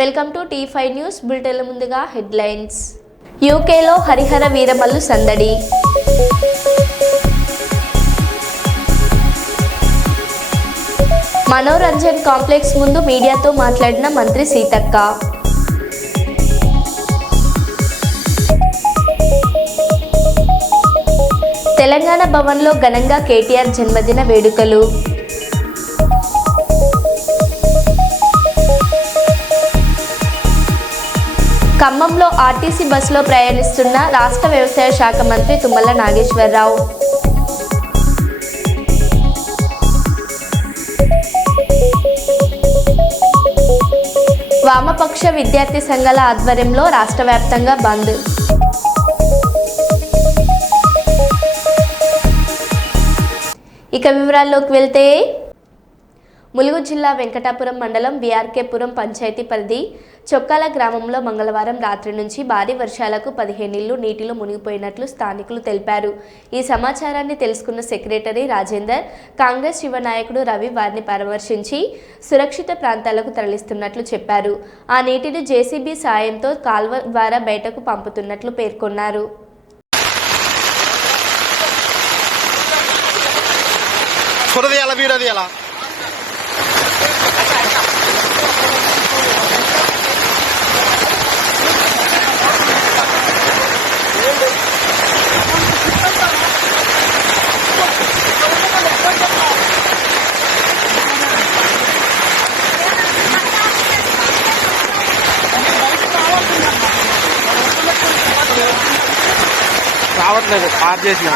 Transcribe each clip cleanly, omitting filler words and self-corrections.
Welcome to T5 news bulletin. ముందుగా headlines. యూకేలో హరిహర వీరమల్లు సందడి. మనోరంజన్ కాంప్లెక్స్ ముందు మీడియాతో మాట్లాడిన మంత్రి సీతక్క. తెలంగాణ భవన్లో ఘనంగా కేటీఆర్ జన్మదిన వేడుకలు. ఖమ్మంలో ఆర్టీసీ బస్సులో ప్రయాణిస్తున్న రాష్ట్ర వ్యవసాయ శాఖ మంత్రి తుమ్మల నాగేశ్వరరావు. వామపక్ష విద్యార్థి సంఘాల ఆధ్వర్యంలో రాష్ట్ర వ్యాప్తంగా బంద్. ఇక వివరాల్లోకి వెళ్తే, ములుగు జిల్లా వెంకటాపురం మండలం బీఆర్కేపురం పంచాయతీ పరిధి చొక్కాల గ్రామంలో మంగళవారం రాత్రి నుంచి భారీ వర్షాలకు 15 ఇళ్లు నీటిలో మునిగిపోయినట్లు స్థానికులు తెలిపారు. ఈ సమాచారాన్ని తెలుసుకున్న సెక్రటరీ రాజేందర్, కాంగ్రెస్ యువ నాయకుడు రవి వారిని పరామర్శించి సురక్షిత ప్రాంతాలకు తరలిస్తున్నట్లు చెప్పారు. ఆ నీటిని జేసీబీ సాయంతో కాల్వ ద్వారా బయటకు పంపుతున్నట్లు పేర్కొన్నారు. రావట్లేదు పార్ చేసి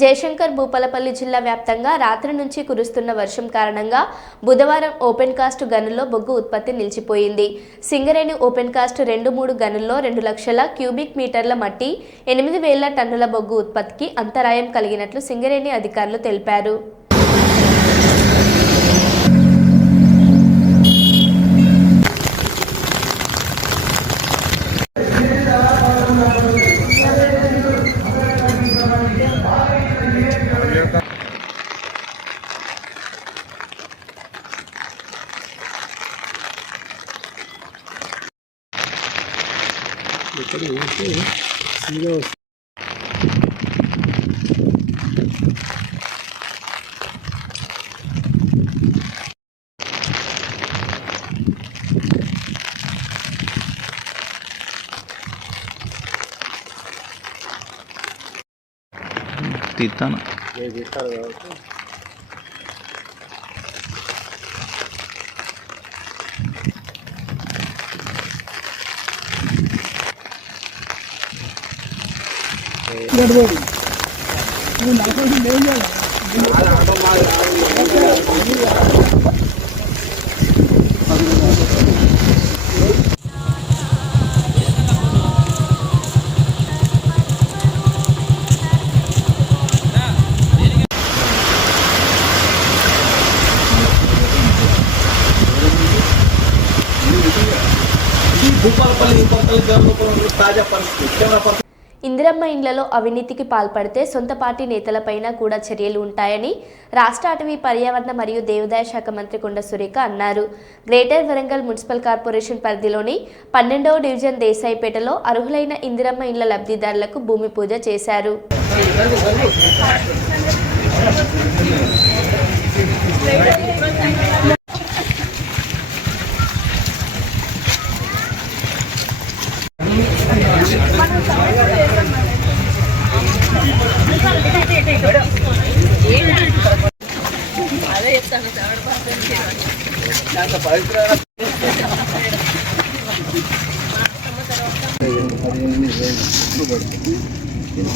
జయశంకర్ భూపాలపల్లి జిల్లా వ్యాప్తంగా రాత్రి నుంచి కురుస్తున్న వర్షం కారణంగా బుధవారం ఓపెన్ కాస్ట్ గనుల్లో బొగ్గు ఉత్పత్తి నిలిచిపోయింది. సింగరేణి ఓపెన్ కాస్ట్ 2-3 గనుల్లో 2 లక్షల క్యూబిక్ మీటర్ల మట్టి, 8,000 టన్నుల బొగ్గు ఉత్పత్తికి అంతరాయం కలిగినట్లు సింగరేణి అధికారులు తెలిపారు. తీర్తాను ఇందిరమ్మ ఇండ్లలో అవినీతికి పాల్పడితే సొంత పార్టీ నేతలపైన కూడా చర్యలు ఉంటాయని రాష్ట్ర అటవీ, పర్యావరణ మరియు దేవాదాయ శాఖ మంత్రి కొండ సురేఖ అన్నారు. గ్రేటర్ వరంగల్ మున్సిపల్ కార్పొరేషన్ పరిధిలోని 12వ డివిజన్ దేశాయిపేటలో అర్హులైన ఇందిరమ్మ ఇండ్ల లబ్ధిదారులకు భూమి పూజ చేశారు.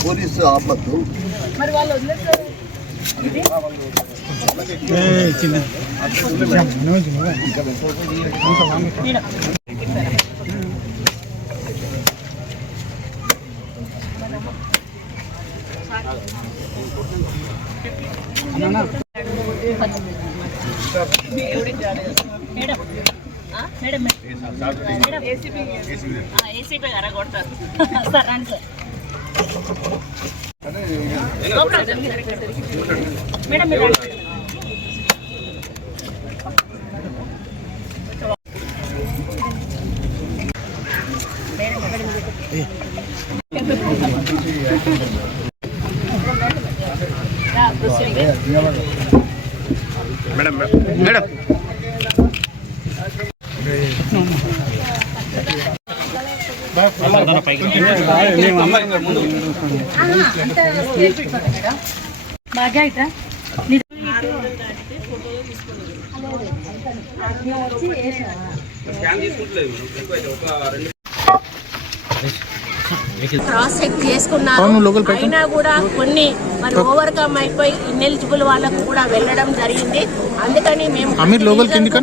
పోలీసు ఆపత్తు మరి వాళ్ళు వదిలేస్తారు. మేడం ఏసీపీ గారా కొడతారు సార్ రండి సార్. మేడం మీరు మేడం మేడం బాగా అయితే క్రాస్ చెక్ చేసుకున్నారు. అయినా కూడా కొన్ని మరి ఓవర్కమ్ అయిపోయి ఇన్ఎలిజిబుల్ వాళ్ళకు కూడా వెళ్ళడం జరిగింది. అందుకని మేము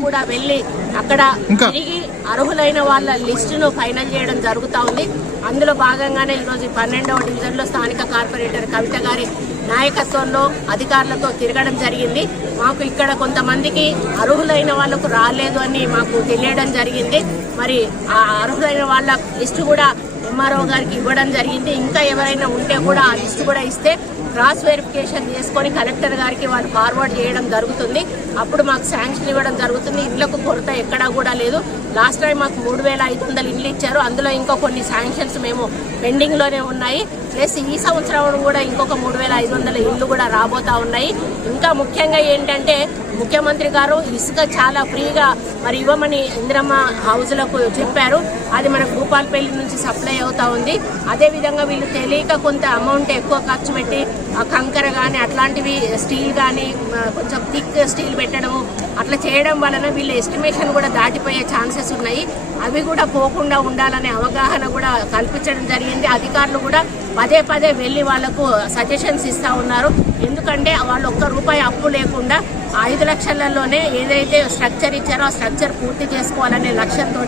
కూడా వెళ్ళి అక్కడ తిరిగి అర్హులైన వాళ్ళ లిస్టును ఫైనల్ చేయడం జరుగుతూ ఉంది. అందులో భాగంగానే ఈరోజు 12వ డివిజన్లో స్థానిక కార్పొరేటర్ కవిత గారి నాయకత్వంలో అధికారులతో తిరగడం జరిగింది. మాకు ఇక్కడ కొంతమందికి అర్హులైన వాళ్లకు రాలేదు అని మాకు తెలియడం జరిగింది. మరి ఆ అర్హులైన వాళ్ళ లిస్టు కూడా ఎంఆర్ఓ గారికి ఇవ్వడం జరిగింది. ఇంకా ఎవరైనా ఉంటే కూడా ఆ లిస్టు కూడా ఇస్తే క్రాస్ వెరిఫికేషన్ చేసుకొని కలెక్టర్ గారికి వాళ్ళు ఫార్వర్డ్ చేయడం జరుగుతుంది. అప్పుడు మాకు శాంక్షన్ ఇవ్వడం జరుగుతుంది. ఇళ్లకు కొరత ఎక్కడా కూడా లేదు. లాస్ట్ టైం మాకు 3500 ఇండ్లు ఇచ్చారు. అందులో ఇంకో కొన్ని శాంక్షన్స్ మేము పెండింగ్లోనే ఉన్నాయి. ప్లస్ ఈ సంవత్సరం కూడా ఇంకొక 3500 ఇండ్లు కూడా రాబోతా ఉన్నాయి. ఇంకా ముఖ్యంగా ఏంటంటే ముఖ్యమంత్రి గారు ఇసుక చాలా ఫ్రీగా మరి ఇవ్వమని ఇందిరమ్మ హౌజ్లకు చెప్పారు. అది మనకు భూపాలపల్లి నుంచి సప్లై అవుతా ఉంది. అదేవిధంగా వీళ్ళు తెలియక కొంత అమౌంట్ ఎక్కువ ఖర్చు పెట్టి కంకర కానీ అట్లాంటివి స్టీల్ కానీ కొంచెం థిక్ స్టీల్ పెట్టడము అట్లా చేయడం వలన వీళ్ళ ఎస్టిమేషన్ కూడా దాటిపోయే ఛాన్సెస్ ఉన్నాయి. అవి కూడా పోకుండా ఉండాలనే అవగాహన కూడా కల్పించడం జరిగింది. అధికారులు కూడా పదే వెళ్ళి వాళ్లకు సజెషన్స్ ఇస్తూ ఉన్నారు. ఎందుకంటే వాళ్ళు ₹1 అప్పు లేకుండా 5 లక్షలలోనే ఏదైతే స్ట్రక్చర్ ఇచ్చారో ఆ స్ట్రక్చర్ పూర్తి చేసుకోవాలనే లక్ష్యంతో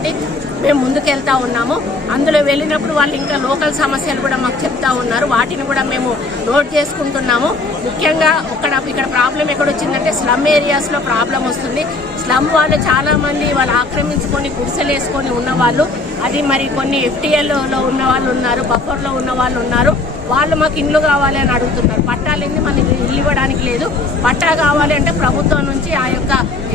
మేము ముందుకెళ్తా ఉన్నాము. అందులో వెళ్ళినప్పుడు వాళ్ళు ఇంకా లోకల్ సమస్యలు కూడా మాకు చెప్తా ఉన్నారు. వాటిని కూడా మేము నోట్ చేసుకుంటున్నాము. ముఖ్యంగా ఇక్కడ ప్రాబ్లం ఎక్కడొచ్చిందంటే స్లమ్ ఏరియాస్లో ప్రాబ్లం వస్తుంది. స్లమ్ వాళ్ళు చాలా మంది వాళ్ళు ఆక్రమించుకొని గుడిసెలు వేసుకొని ఉన్నవాళ్ళు, అది మరి కొన్ని FTLలో ఉన్న వాళ్ళు ఉన్నారు, బఫర్లో ఉన్న వాళ్ళు ఉన్నారు. వాళ్ళు మాకు ఇండ్లు కావాలి అని అడుగుతున్నారు. పట్టాలేంది మళ్ళీ ఇల్లు ఇవ్వడానికి లేదు. పట్టా కావాలి అంటే ప్రభుత్వం నుంచి ఆ యొక్క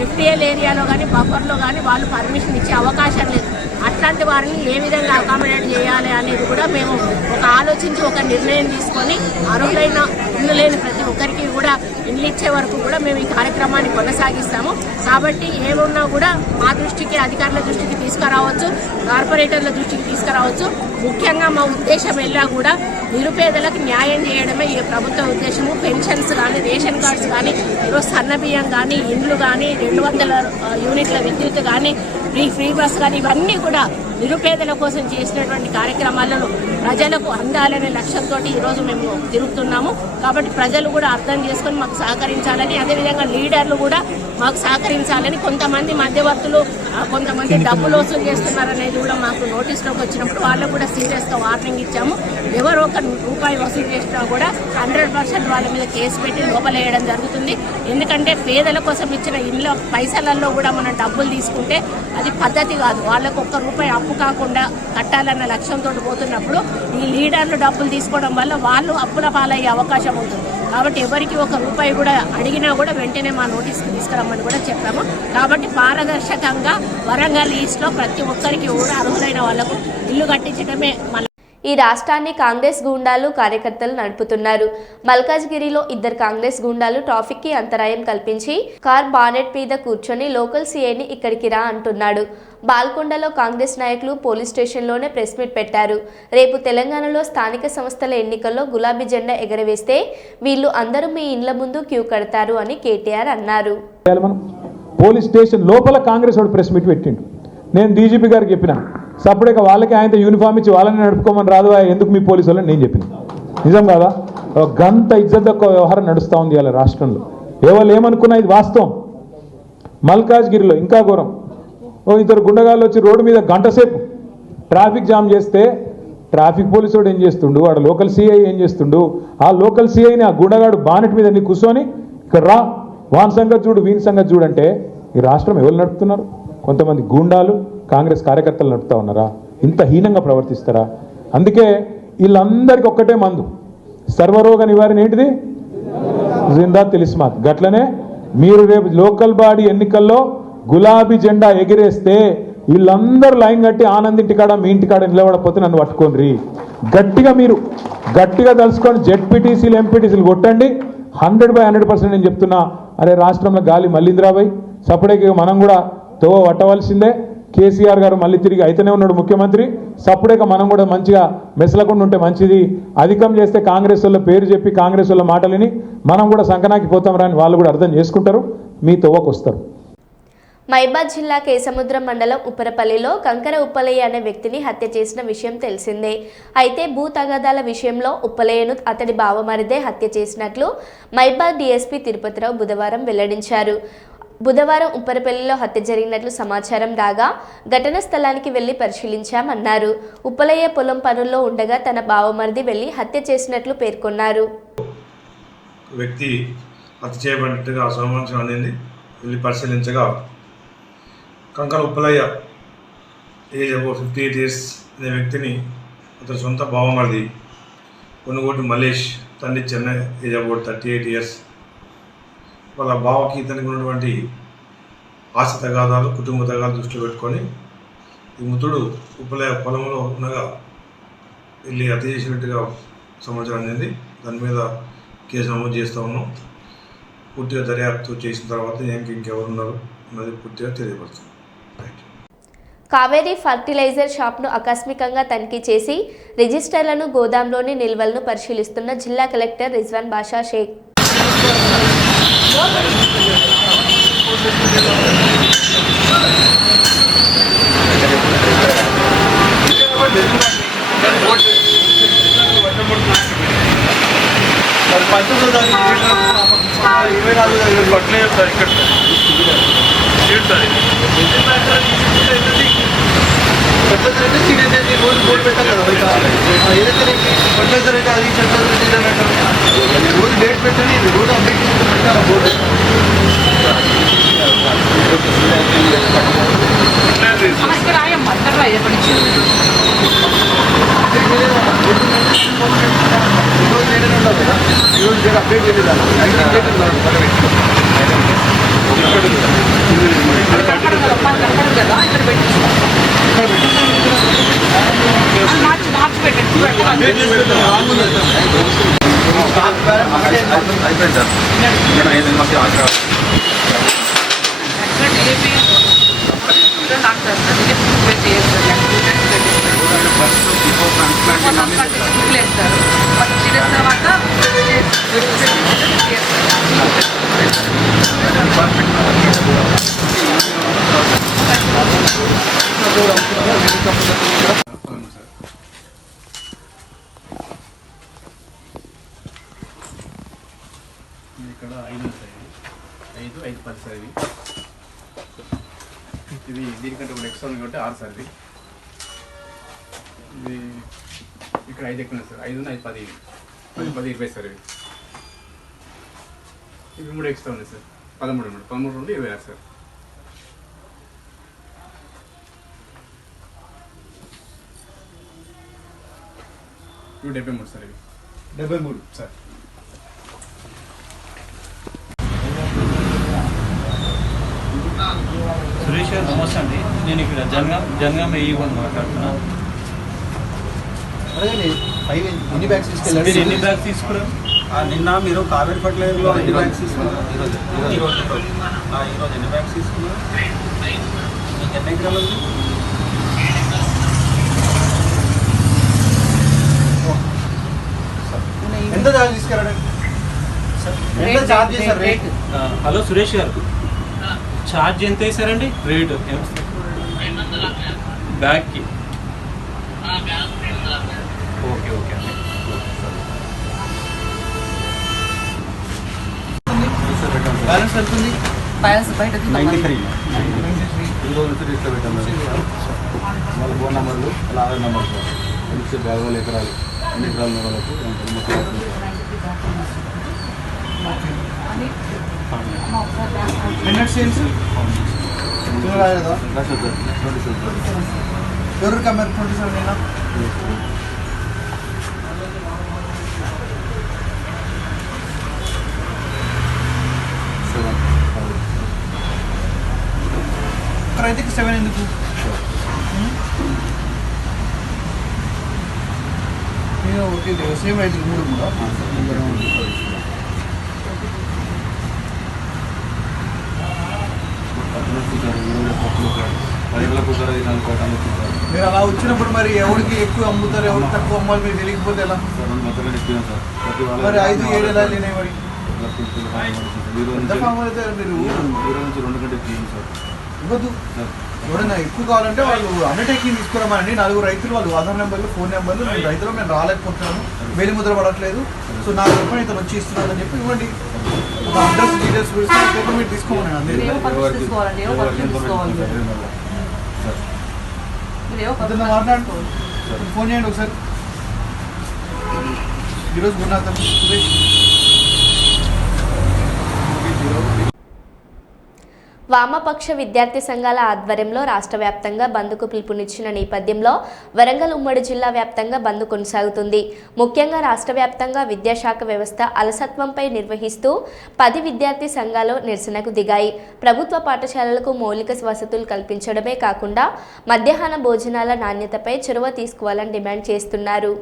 FTL ఏరియాలో కానీ బఫర్లో కానీ వాళ్ళు పర్మిషన్ ఇచ్చే అవకాశం లేదు. అట్లాంటి వారిని ఏ విధంగా అకామిడేట్ చేయాలి అనేది కూడా మేము ఆలోచించి ఒక నిర్ణయం తీసుకొని అర్హులైన ఇల్లు లేని ప్రతి ఒక్కరికి కూడా ఇల్లు ఇచ్చే వరకు కూడా మేము ఈ కార్యక్రమాన్ని కొనసాగిస్తాము. కాబట్టి ఏమున్నా కూడా మా దృష్టికి, అధికారుల దృష్టికి తీసుకురావచ్చు, కార్పొరేటర్ల దృష్టికి తీసుకురావచ్చు. ముఖ్యంగా మా ఉద్దేశం ఎలా కూడా నిరుపేదలకు న్యాయం చేయడమే ఈ ప్రభుత్వ ఉద్దేశము. పెన్షన్స్ కానీ, రేషన్ కార్డ్స్ కానీ, ఈరోజు సన్న బియ్యం కానీ, ఇండ్లు కానీ, 200 యూనిట్ల విద్యుత్ కానీ, ఫ్రీ బస్ కానీ, ఇవన్నీ కూడా నిరుపేదల కోసం చేసినటువంటి కార్యక్రమాలను ప్రజలకు అందాలనే లక్ష్యంతో ఈరోజు మేము తిరుగుతున్నాము. కాబట్టి ప్రజలు కూడా అర్థం చేసుకొని మాకు సహకరించాలని, అదేవిధంగా లీడర్లు కూడా మాకు సహకరించాలని, కొంతమంది మధ్యవర్తులు కొంతమంది డబ్బులు వసూలు చేస్తున్నారనేది కూడా మాకు నోటీస్లోకి వచ్చినప్పుడు వాళ్ళకు కూడా సీరియస్గా వార్నింగ్ ఇచ్చాము. ఎవరో ₹1 వసూలు చేసినా కూడా 100% వాళ్ళ మీద కేసు పెట్టి లోపలేయడం జరుగుతుంది. ఎందుకంటే పేదల కోసం ఇచ్చిన ఇళ్ళ పైసలలో కూడా మనం డబ్బులు తీసుకుంటే అది పద్ధతి కాదు. వాళ్ళకు ₹1 అప్పు కాకుండా కట్టాలన్న లక్ష్యంతో పోతున్నప్పుడు ఈ లీడర్లు డబ్బులు తీసుకోవడం వల్ల వాళ్ళు అప్పుల పాలయ్యే అవకాశం ఉంటుంది. కాబట్టి ఎవరికి ₹1 కూడా అడిగినా కూడా వెంటనే మా నోటీస్కి తీసుకురమ్మని కూడా చెప్పాము. కాబట్టి పారదర్శకంగా వరంగల్ ఈస్ట్లో ప్రతి ఒక్కరికి కూడా అర్హులైన వాళ్లకు ఇల్లు కట్టించడమే మన. ఈ రాష్ట్రాన్ని కాంగ్రెస్ గూండాలు కార్యకర్తలు నడుపుతున్నారు. మల్కాజ్గిరిలో 2 కాంగ్రెస్ గూండాలు ట్రాఫిక్ కి అంతరాయం కల్పించి కార్ బానెట్ మీద కూర్చొని లోకల్ సీఐని ఇక్కడికి రా అంటున్నాడు. బాల్కొండలో కాంగ్రెస్ నాయకులు పోలీస్ స్టేషన్లోనే ప్రెస్ మీట్ పెట్టారు. రేపు తెలంగాణలో స్థానిక సంస్థల ఎన్నికల్లో గులాబీ జెండా ఎగరవేస్తే వీళ్ళు అందరూ మీ ఇండ్ల ముందు క్యూ కడతారు అని కేటీఆర్ అన్నారు. పోలీస్ స్టేషన్ లోపల కాంగ్రెస్ వాడు ప్రెస్ మీట్ పెట్టిండు. నేను డీజీపీ గారికి చెప్పిన, సపరేట్గా వాళ్ళకి ఆయనతో యూనిఫామ్ ఇచ్చి వాళ్ళని నడుపుకోమని రాదు, ఎందుకు మీ పోలీసు వాళ్ళని నేను చెప్పిన. నిజం కాదా? గంత ఇజ్జత్ తక్కువ వ్యవహారం నడుస్తూ ఉంది ఇలా రాష్ట్రంలో. ఎవరు ఏమనుకున్నా ఇది వాస్తవం. మల్కాజ్గిరిలో ఇంకా ఘోరం. 2 గుండగాళ్ళు వచ్చి రోడ్డు మీద గంట సేపు ట్రాఫిక్ జామ్ చేస్తే ట్రాఫిక్ పోలీసు వాడు ఏం చేస్తుండు, వాడు లోకల్ సిఐ ఏం చేస్తుండు, ఆ లోకల్ సిఐని ఆ గుండగాడు బానెట్ మీద కూర్చొని ఇక్కడ రా, వాన్ సంగతి చూడు, వీని సంగతి చూడంటే ఈ రాష్ట్రం ఎవరు నడుపుతున్నారు? కొంతమంది గూండాలు కాంగ్రెస్ కార్యకర్తలు నడుపుతా ఉన్నారా? ఇంత హీనంగా ప్రవర్తిస్తారా? అందుకే వీళ్ళందరికీ ఒక్కటే మందు, సర్వరోగ నివారణ ఏంటిది? జిందా తిలిస్మాత్. గట్లనే మీరు రేపు లోకల్ బాడీ ఎన్నికల్లో గులాబీ జెండా ఎగిరేస్తే వీళ్ళందరూ లైన్ కట్టి ఆనందింటికాడ మీ ఇంటికాడ నిలబడకపోతే నన్ను పట్టుకోండి. మీరు గట్టిగా తలుసుకొని జెడ్పీటీసీలు ఎంపీటీసీలు కొట్టండి. 100% నేను చెప్తున్నా. అరే రాష్ట్రంలో గాలి మళ్ళీందిరాబాయ్, సపరేట్గా మనం కూడా తోవ పట్టవలసిందే. కేసీఆర్ గారు మళ్ళీ తిరిగి అయితేనే ఉన్నాడు ముఖ్యమంత్రి. సపరేట్గా మనం కూడా మంచిగా మెసలకుండా ఉంటే మంచిది. అధికం చేస్తే కాంగ్రెస్ వాళ్ళ పేరు చెప్పి కాంగ్రెస్ వాళ్ళ మాటలని మనం కూడా సంకనాకి పోతాం రాని వాళ్ళు కూడా అర్థం చేసుకుంటారు, మీ తోవకు వస్తారు. మైబాద్ జిల్లా కేసముద్రం మండలం ఉప్పరపల్లిలో కంకర ఉప్పలయ్య అనే వ్యక్తిని హత్య చేసిన విషయం తెలిసిందే. అయితే భూ తగాదాల విషయంలో ఉప్పలయ్యను అతడి బావమరిదే హత్య చేసినట్లు మైబాద్ డీఎస్పీ తిరుపతిరావు బుధవారం వెల్లడించారు. బుధవారం ఉప్పరపల్లిలో హత్య జరిగినట్లు సమాచారం రాగా ఘటన స్థలానికి వెళ్లి పరిశీలించామన్నారు. ఉప్పలయ్య పొలం పనుల్లో ఉండగా తన బావమరిది వెళ్లి హత్య చేసినట్లు పేర్కొన్నారు. వ్యక్తి హత్య చేయబడినట్టుగా సమాచారం అందింది. వెళ్ళి పరిశీలించగా కంకర ఉప్పలయ్య ఏజ్ అబౌట్ 58 years అనే వ్యక్తిని అతని సొంత బావమరిది కొనుగోటి మలేష్, తండ్రి చెన్నై, ఏజ్ అబౌట్ 38 years. వాళ్ళ బావకి ఇతనికి ఉన్నటువంటి ఆస్తి తగాదాలు, కుటుంబ తగాదాలు దృష్టిలో పెట్టుకొని ఈ మృతుడు ఉప్పలయ్య పొలంలో ఉండగా వెళ్ళి హత్య చేసినట్టుగా సమాచారం అందింది. దాని మీద కేసు నమోదు చేస్తూ ఉన్నాం. పూర్తిగా దర్యాప్తు చేసిన తర్వాత ఇంకెవరున్నారు అన్నది పూర్తిగా తెలియపడుతుంది. కావేరీ ఫర్టిలైజర్ షాప్ను ఆకస్మికంగా తనిఖీ చేసి రిజిస్టర్లను, గోదాంలోని నిల్వలను పరిశీలిస్తున్న జిల్లా కలెక్టర్ రిజ్వాన్ బాషా షేక్. డేట్ పెట్టండి, రోజు అప్డేట్ పెట్టాలి బోర్డు. ఈరోజు డేట్ అప్డేట్ చేయలేదు. ఇక్కడ 5 ఉంటాయి, 5, 10 సార్. ఇది దీనికంటే ఒక ఎక్స్ట్రా ఉంది కాబట్టి 6 సార్. ఇది ఇక్కడ 5 ఎక్కువ సార్. 5, 10, 20 సార్. ఇవి 3 ఎక్స్ట్రా ఉన్నాయి సార్. 13 నుండి 26 సార్. ఇవి 73 సార్. ఇవి 73 సార్. సురేష్ గారు నమస్తే అండి. నేను ఇక్కడ జనగాం వేయకుండా మాట్లాడుతున్నాను. ఎన్ని బ్యాగ్స్ తీసుకెళ్ళారు? మీరు ఎన్ని బ్యాగ్స్ తీసుకున్నారు? నిన్న మీరు కావేరీ ఫర్టిలైజర్లో ఎన్ని బ్యాగ్స్ తీసుకున్నారు? ఈరోజు ఎన్ని బ్యాగ్స్ తీసుకున్నారు? మీకు ఎన్ని ఎకరాలు ఉంది? ఎంత ఛార్జ్ తీసుకెళ్ళాడు? ఎంత ఛార్జ్ చేశారు రేట్? హలో సురేష్ గారు, ఛార్జ్ ఎంత వేసారండి? రేటు బ్యాగ్కి? ఓకే ఓకే అండి. బ్యాలెన్స్ ఎంత ఉంది? బ్యాలెన్స్ బయట 93. ఈరోజు ఇట్లా పెట్టాను. వాళ్ళ ఫోన్ నెంబర్లు, వాళ్ళ ఆధార్ నెంబర్లు, ఎన్ని బ్యాగ్ వాళ్ళు ఎకరాలు, ఎన్ని ఎకరాలు వాళ్ళకు మినిట్స్ ఏంటి? ఎవరు కమ్మారు 27? ఆఫర్ అయితే 7 ఎందుకు? సేమ్ రైతులు 3 కూడా మీరు అలా వచ్చినప్పుడు మరి ఎవరికి ఎక్కువ అమ్ముతారు, ఎవరికి తక్కువ అమ్మాలి మీరు తెలియకపోతే ఎలా? మరి 5-7 ఎలా లేనాయి మరి? మీరు ఇవ్వద్దు. ఎవరైనా ఎక్కువ కావాలంటే వాళ్ళు అండర్టేకింగ్ తీసుకురామని 4 రైతులు వాళ్ళు ఆధార్ నెంబర్లు, ఫోన్ నెంబర్లు, నేను రైతులు మేము రాలేకపోతున్నాను, వేలి ముద్ర పడట్లేదు, సో నాకు చెప్పండి ఇతను వచ్చి ఇస్తున్నాడని చెప్పి ఇవ్వండి. ఒక అడ్రస్ డీటెయిల్స్ పేపర్ మీరు తీసుకోమని మాట్లాడుకో, ఫోన్ చేయండి ఒకసారి. ఈరోజు గురునాథం వామపక్ష విద్యార్థి సంఘాల ఆధ్వర్యంలో రాష్ట్ర వ్యాప్తంగా బంద్కు పిలుపునిచ్చిన నేపథ్యంలో వరంగల్ ఉమ్మడి జిల్లా వ్యాప్తంగా బంద్ కొనసాగుతుంది. ముఖ్యంగా రాష్ట్ర వ్యాప్తంగా విద్యాశాఖ వ్యవస్థ అలసత్వంపై నిర్వహిస్తూ 10 విద్యార్థి సంఘాలు నిరసనకు దిగాయి. ప్రభుత్వ పాఠశాలలకు మౌలిక వసతులు కల్పించడమే కాకుండా మధ్యాహ్న భోజనాల నాణ్యతపై చొరవ తీసుకోవాలని డిమాండ్ చేస్తున్నారు.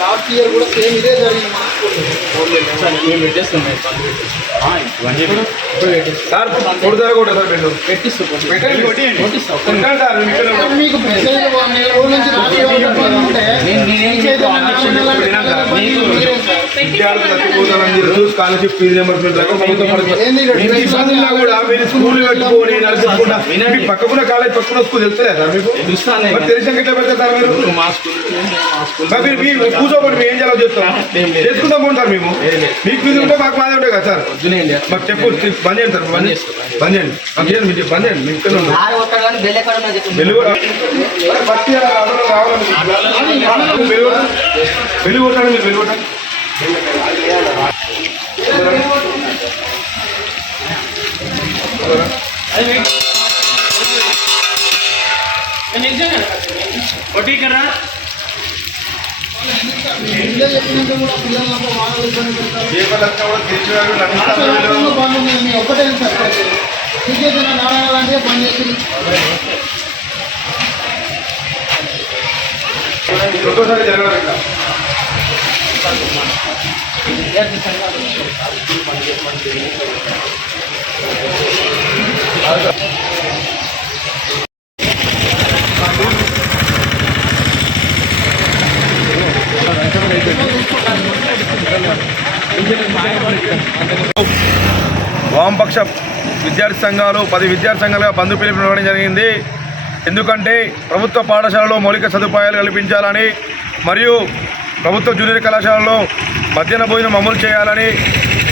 లాస్ట్ ఇయర్ కూడా సేమ్ ఇదే జరిగింది. మీకు స్కాలర్షిప్ ఫీజు రియంబర్స్మెంట్ కూడా మీరు స్కూల్ పెట్టుకోని నడుపుకుంటా పక్కకున్న కాలేజ్ పక్కన స్కూల్ తెలుస్తలేదా మీకు? తెలిసిన ఎట్లా పెడతారు మీరు? మీరు కూర్చోబడి మేము ఏం చేయాలో చెప్తాం, చేసుకుంటాం పోంటారు మేము. మీకు ఫీజు ఉంటే మాకు బాధ ఉంటాయి కదా సార్. మాకు చెప్పు, బంద్ చేయండి సార్, బంద్ చేయండి, మీరు బంద్ చేయండి. మీకు వెలుగు కొట్టాడు, మీరు వెలుగు కొట్టాలి. ఒక్కటే సార్ నారాయణ లాంటివి పని చేస్తుంది. రెండోసారి జరగాలి. వామపక్ష విద్యార్థి సంఘాలు 10 విద్యార్థి సంఘాలుగా బంద్ పిలుపునివ్వడం జరిగింది. ఎందుకంటే ప్రభుత్వ పాఠశాలలో మౌలిక సదుపాయాలు కల్పించాలని, మరియు ప్రభుత్వ జూనియర్ కళాశాలలో మధ్యాహ్న భోజనం అమలు చేయాలని,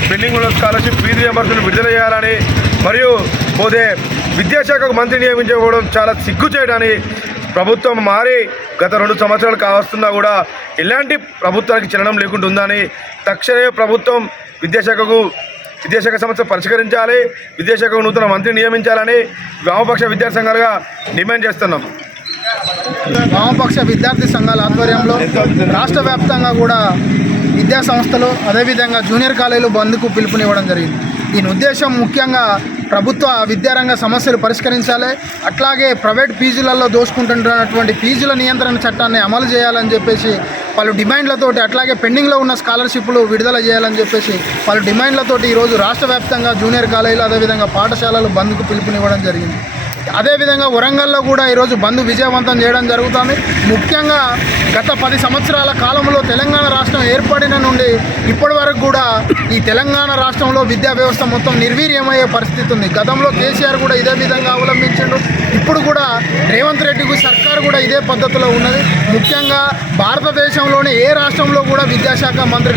పెండింగ్ ఉన్న స్కాలర్షిప్ ఫీజు రియంబర్స్మెంట్ విడుదల చేయాలని, మరియు పోతే విద్యాశాఖకు మంత్రి నియమించకపోవడం చాలా సిగ్గు చేయడాన్ని ప్రభుత్వం మారి గత 2 సంవత్సరాలు కావస్తున్నా కూడా ఎలాంటి ప్రభుత్వానికి చలనం లేకుండా ఉందని తక్షణమే ప్రభుత్వం విద్యాశాఖ సమస్య పరిష్కరించాలి, విద్యాశాఖకు నూతన మంత్రి నియమించాలని వామపక్ష విద్యార్థి సంఘాలుగా డిమాండ్ చేస్తున్నాం. వామపక్ష విద్యార్థి సంఘాల ఆధ్వర్యంలో రాష్ట్ర వ్యాప్తంగా కూడా విద్యా సంస్థలు అదేవిధంగా జూనియర్ కాలేజీలు బంద్కు పిలుపునివ్వడం జరిగింది. దీని ఉద్దేశం ముఖ్యంగా ప్రభుత్వ విద్యారంగ సమస్యలు పరిష్కరించాలి, అట్లాగే ప్రైవేట్ ఫీజులలో దోచుకుంటున్నటువంటి ఫీజుల నియంత్రణ చట్టాన్ని అమలు చేయాలని చెప్పేసి పలు డిమాండ్లతోటి, అట్లాగే పెండింగ్లో ఉన్న స్కాలర్షిప్లు విడుదల చేయాలని చెప్పేసి పలు డిమాండ్లతోటి ఈరోజు రాష్ట్ర వ్యాప్తంగా జూనియర్ కాలేజీలు అదేవిధంగా పాఠశాలలు బంద్కు పిలుపునివ్వడం జరిగింది. అదేవిధంగా వరంగల్లో కూడా ఈరోజు బంద్ విజయవంతం చేయడం జరుగుతుంది. ముఖ్యంగా గత 10 సంవత్సరాల కాలంలో తెలంగాణ రాష్ట్రం ఏర్పడిన నుండి ఇప్పటి వరకు కూడా ఈ తెలంగాణ రాష్ట్రంలో విద్యా వ్యవస్థ మొత్తం నిర్వీర్యమయ్యే పరిస్థితి ఉంది. గతంలో కేసీఆర్ కూడా ఇదే విధంగా అవలంబించిండు. ఇప్పుడు కూడా రేవంత్ రెడ్డి సర్కారు కూడా ఇదే పద్ధతిలో ఉన్నది. ముఖ్యంగా భారతదేశంలోనే ఏ రాష్ట్రంలో కూడా విద్యాశాఖ మంత్రి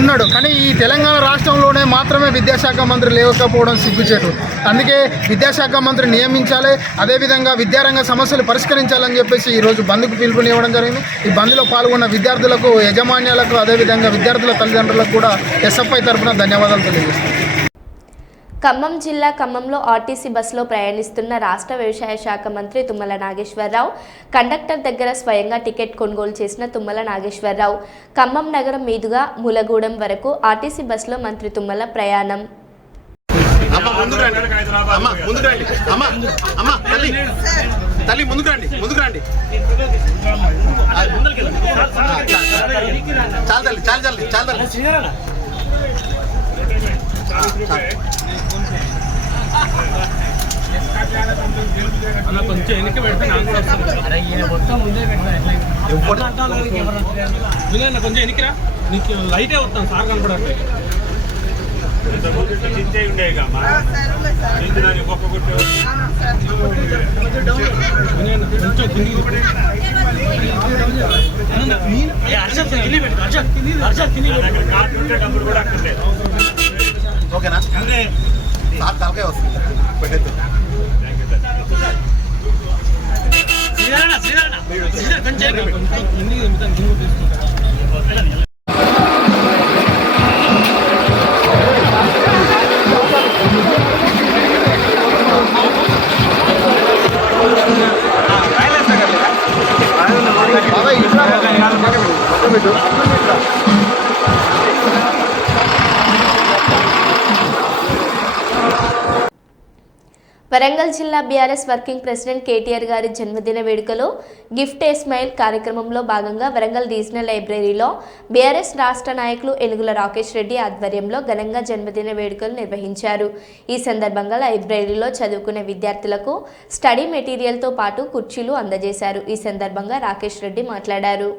ఉన్నాడు, కానీ ఈ తెలంగాణ రాష్ట్రంలోనే మాత్రమే విద్యాశాఖ మంత్రి లేకపోవడం సిగ్గుచేటు. అందుకే విద్యాశాఖ మంత్రి నియమించాలి, అదేవిధంగా విద్యారంగ సమస్యలు పరిష్కరించాలని చెప్పేసి ఈరోజు బంద్కు పిలుపునివ్వడం జరిగింది. ఈ బంద్లో పాల్గొన్న విద్యార్థులకు, యాజమాన్యాలకు, అదేవిధంగా విద్యార్థుల తల్లిదండ్రులకు కూడా ఎస్ఎఫ్ఐ తరఫున ధన్యవాదాలు తెలియజేస్తాను. ఖమ్మం జిల్లా ఖమ్మంలో ఆర్టీసీ బస్సులో ప్రయాణిస్తున్న రాష్ట్ర వ్యవసాయ శాఖ మంత్రి తుమ్మల నాగేశ్వరరావు కండక్టర్ దగ్గర స్వయంగా టికెట్ కొనుగోలు చేసిన తుమ్మల నాగేశ్వరరావు ఖమ్మం నగరం మీదుగా ములగూడెం వరకు ఆర్టీసీ బస్సులో మంత్రి తుమ్మల ప్రయాణం. కొంచెం వెనక్కి పెడితే కొంచెం వెనక్కిరా, నీకు లైటే వస్తాను సార్ కనపడట్లేదు. ఓకేనా? తలకాయ వస్తుంది పెట్టేది. వరంగల్ జిల్లా బీఆర్ఎస్ వర్కింగ్ ప్రెసిడెంట్ కేటీఆర్ గారి జన్మదిన వేడుకలో గిఫ్ట్ ఏ స్మైల్ కార్యక్రమంలో భాగంగా వరంగల్ రీజనల్ లైబ్రరీలో బీఆర్ఎస్ రాష్ట్ర నాయకులు ఏనుగుల రాకేష్ రెడ్డి ఆధ్వర్యంలో ఘనంగా జన్మదిన వేడుకలు నిర్వహించారు. ఈ సందర్భంగా లైబ్రరీలో చదువుకునే విద్యార్థులకు స్టడీ మెటీరియల్తో పాటు కుర్చీలు అందజేశారు. ఈ సందర్భంగా రాకేష్ రెడ్డి మాట్లాడారు.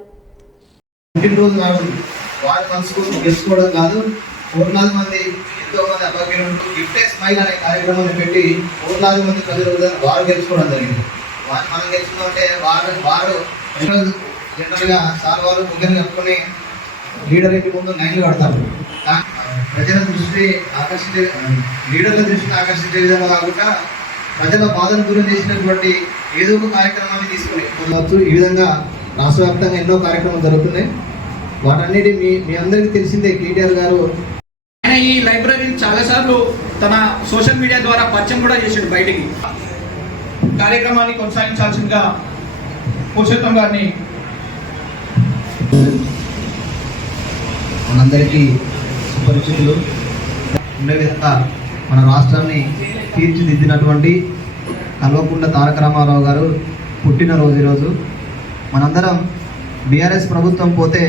కోట్లాది మంది ఎంతో మంది అభ్యర్థులు గిఫ్ట్ ఏ స్మైల్ అనే కార్యక్రమాన్ని పెట్టి కోట్లాది మంది ప్రజలు వారు గెలుచుకోవడం జరిగింది. వారు మనం గెలుచుకుంటే వారు జనరల్గా సార్ వారు ముఖ్యంగా కట్టుకుని లీడర్ ఇంటి ముందు నైన్లు కడతారు. ప్రజల దృష్టి ఆకర్షించే లీడర్ల దృష్టిని ఆకర్షించే విధంగా కాకుండా ప్రజల బాధను దూరం చేసినటువంటి ఏదో ఒక కార్యక్రమాన్ని తీసుకుని పొందవచ్చు. ఈ విధంగా రాష్ట్ర వ్యాప్తంగా ఎన్నో కార్యక్రమాలు జరుగుతున్నాయి. వాటన్నిటి మీ అందరికీ తెలిసిందే. కేటీఆర్ గారు ఆయన ఈ లైబ్రరీని చాలాసార్లు తన సోషల్ మీడియా ద్వారా పరిచయం కూడా చేశాడు బయటికి. కార్యక్రమాన్ని కొనసాగించాల్సిందిగా పురుషోత్తం గారిని. మనందరికీ సుపరిచితులు ఉండే విధంగా మన రాష్ట్రాన్ని తీర్చిదిద్దినటువంటి కల్వకుంట్ల తారక రామారావు గారు పుట్టినరోజు ఈరోజు. మనందరం బీఆర్ఎస్ ప్రభుత్వం పోతే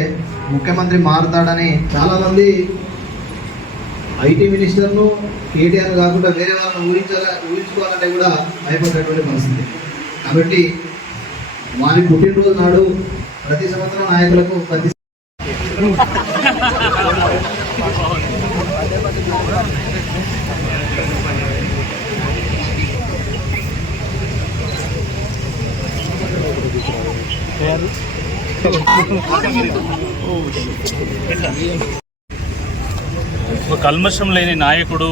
ముఖ్యమంత్రి మారుతాడని చాలామంది ఐటీ మినిస్టర్ను కేటీఆర్ కాకుండా వేరే వాళ్ళని ఊహించుకోవాలంటే కూడా భయపడేటువంటి పరిస్థితి. కాబట్టి వారి పుట్టినరోజు నాడు ప్రతి సంవత్సరం నాయకులకు ప్రతి ఒక కల్మషం లేని నాయకుడు,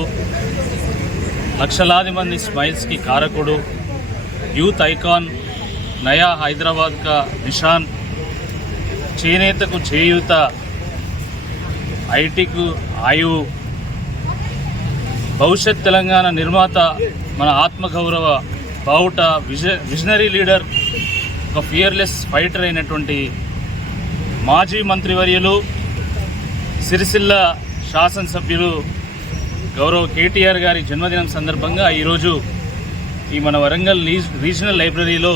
లక్షలాది మంది స్మైల్స్కి కారకుడు, యూత్ ఐకాన్, నయా హైదరాబాద్ కా నిషాన్, చేనేతకు చేయూత, ఐటీకు ఆయువు, భవిష్యత్ తెలంగాణ నిర్మాత, మన ఆత్మగౌరవ బావుట, విజనరీ లీడర్, ఒక ఫియర్లెస్ ఫైటర్ అయినటువంటి మాజీ మంత్రివర్యులు, సిరిసిల్ల శాసనసభ్యులు గౌరవ కేటీఆర్ గారి జన్మదినం సందర్భంగా ఈరోజు ఈ మన వరంగల్ రీజనల్ లైబ్రరీలో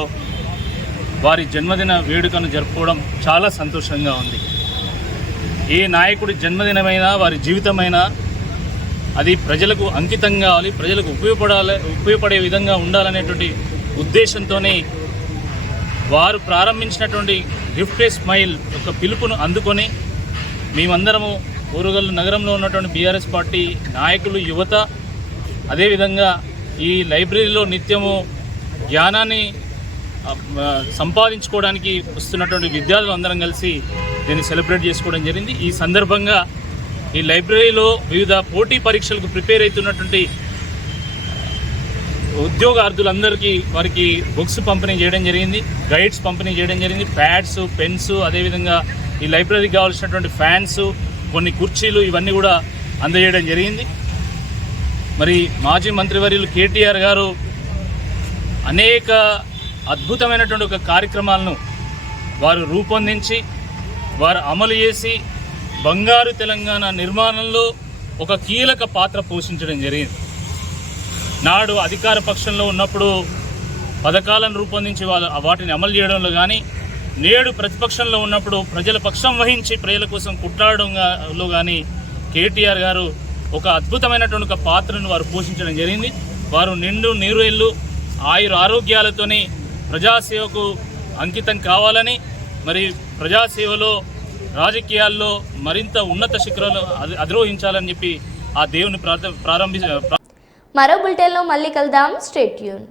వారి జన్మదిన వేడుకను జరుపుకోవడం చాలా సంతోషంగా ఉంది. ఏ నాయకుడి జన్మదినమైనా వారి జీవితమైనా అది ప్రజలకు అంకితం కావాలి, ప్రజలకు ఉపయోగపడే విధంగా ఉండాలనేటువంటి ఉద్దేశంతోనే వారు ప్రారంభించినటువంటి గిఫ్ట్ ఏ స్మైల్ యొక్క పిలుపును అందుకొని మేమందరము ఓరుగల్లు నగరంలో ఉన్నటువంటి బీఆర్ఎస్ పార్టీ నాయకులు, యువత, అదేవిధంగా ఈ లైబ్రరీలో నిత్యము జ్ఞానాన్ని సంపాదించుకోవడానికి వస్తున్నటువంటి విద్యార్థులు అందరం కలిసి దీన్ని సెలబ్రేట్ చేసుకోవడం జరిగింది. ఈ సందర్భంగా ఈ లైబ్రరీలో వివిధ పోటీ పరీక్షలకు ప్రిపేర్ అవుతున్నటువంటి ఉద్యోగార్థులందరికీ వారికి బుక్స్ పంపిణీ చేయడం జరిగింది, గైడ్స్ పంపిణీ చేయడం జరిగింది, ప్యాడ్స్, పెన్స్, అదేవిధంగా ఈ లైబ్రరీకి కావాల్సినటువంటి ఫ్యాన్స్, కొన్ని కుర్చీలు ఇవన్నీ కూడా అందజేయడం జరిగింది. మరి మాజీ మంత్రివర్యులు కేటీఆర్ గారు అనేక అద్భుతమైనటువంటి ఒక కార్యక్రమాలను వారు రూపొందించి వారు అమలు చేసి బంగారు తెలంగాణ నిర్మాణంలో ఒక కీలక పాత్ర పోషించడం జరిగింది. నాడు అధికార పక్షంలో ఉన్నప్పుడు పథకాలను రూపొందించి వాటిని అమలు చేయడంలో కానీ, నేడు ప్రతిపక్షంలో ఉన్నప్పుడు ప్రజల పక్షం వహించి ప్రజల కోసం కుట్లాడడంలో కానీ కేటీఆర్ గారు ఒక అద్భుతమైనటువంటి ఒక పాత్రను వారు పోషించడం జరిగింది. వారు నిండు నీరేళ్ళు ఆయుర ఆరోగ్యాలతోని ప్రజాసేవకు అంకితం కావాలని, మరి ప్రజాసేవలో రాజకీయాల్లో మరింత ఉన్నత శిఖరాలు అధిరోహించాలని చెప్పి ఆ దేవుని మరో బులెటిన్లో మళ్ళీ కలుద్దాం. Stay tune.